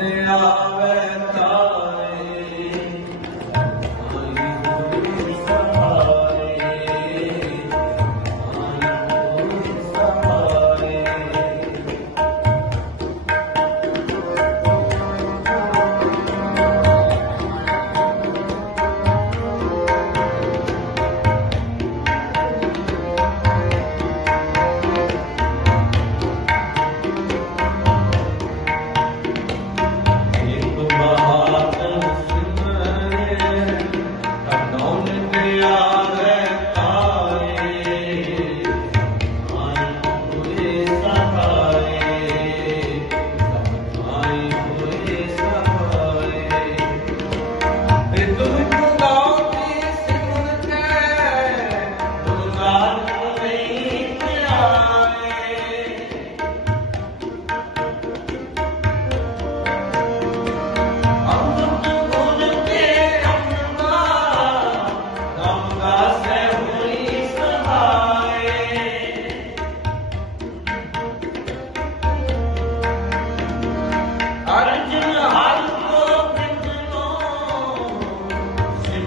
ਆਵੇ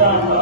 Dhamma.